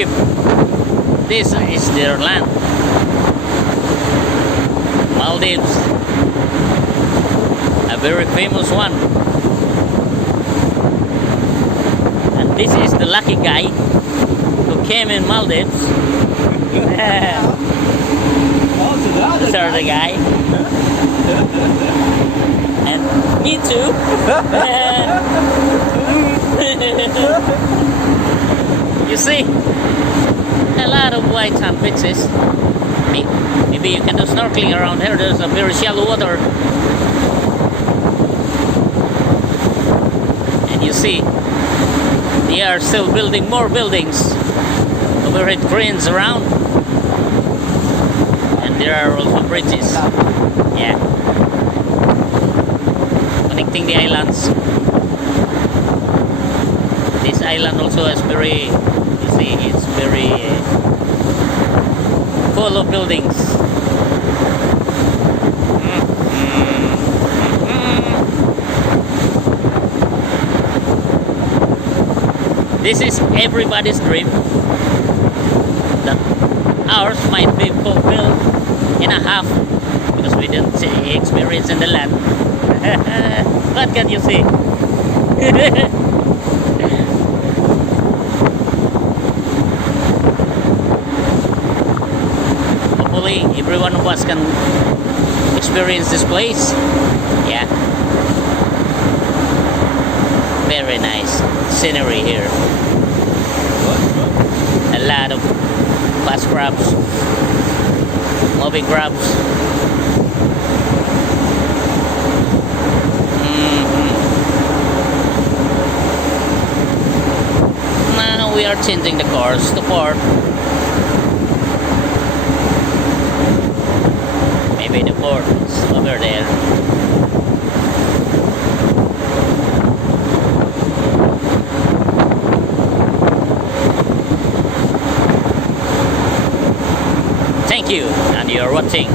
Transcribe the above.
ship. This is their land. Maldives. A very famous one. And this is the lucky guy who came in Maldives. These are the guy. And me too. You see, a lot of white sand beaches. Maybe you can do snorkeling around here. There's a very shallow water. And you see, they are still building more buildings. Overhead cranes around. And there are also bridges. Yeah. Connecting the islands. This island also has very, you see, it's very full of buildings. This is everybody's dream. That ours might be fulfilled in a half because we didn't see experience in the land. What can you see? Hopefully every one of us can experience this place. Yeah. Very nice scenery here. A lot of fast crabs, moving crabs. Now we are changing the course to port. Maybe the port is over there. Thank you, and you're watching.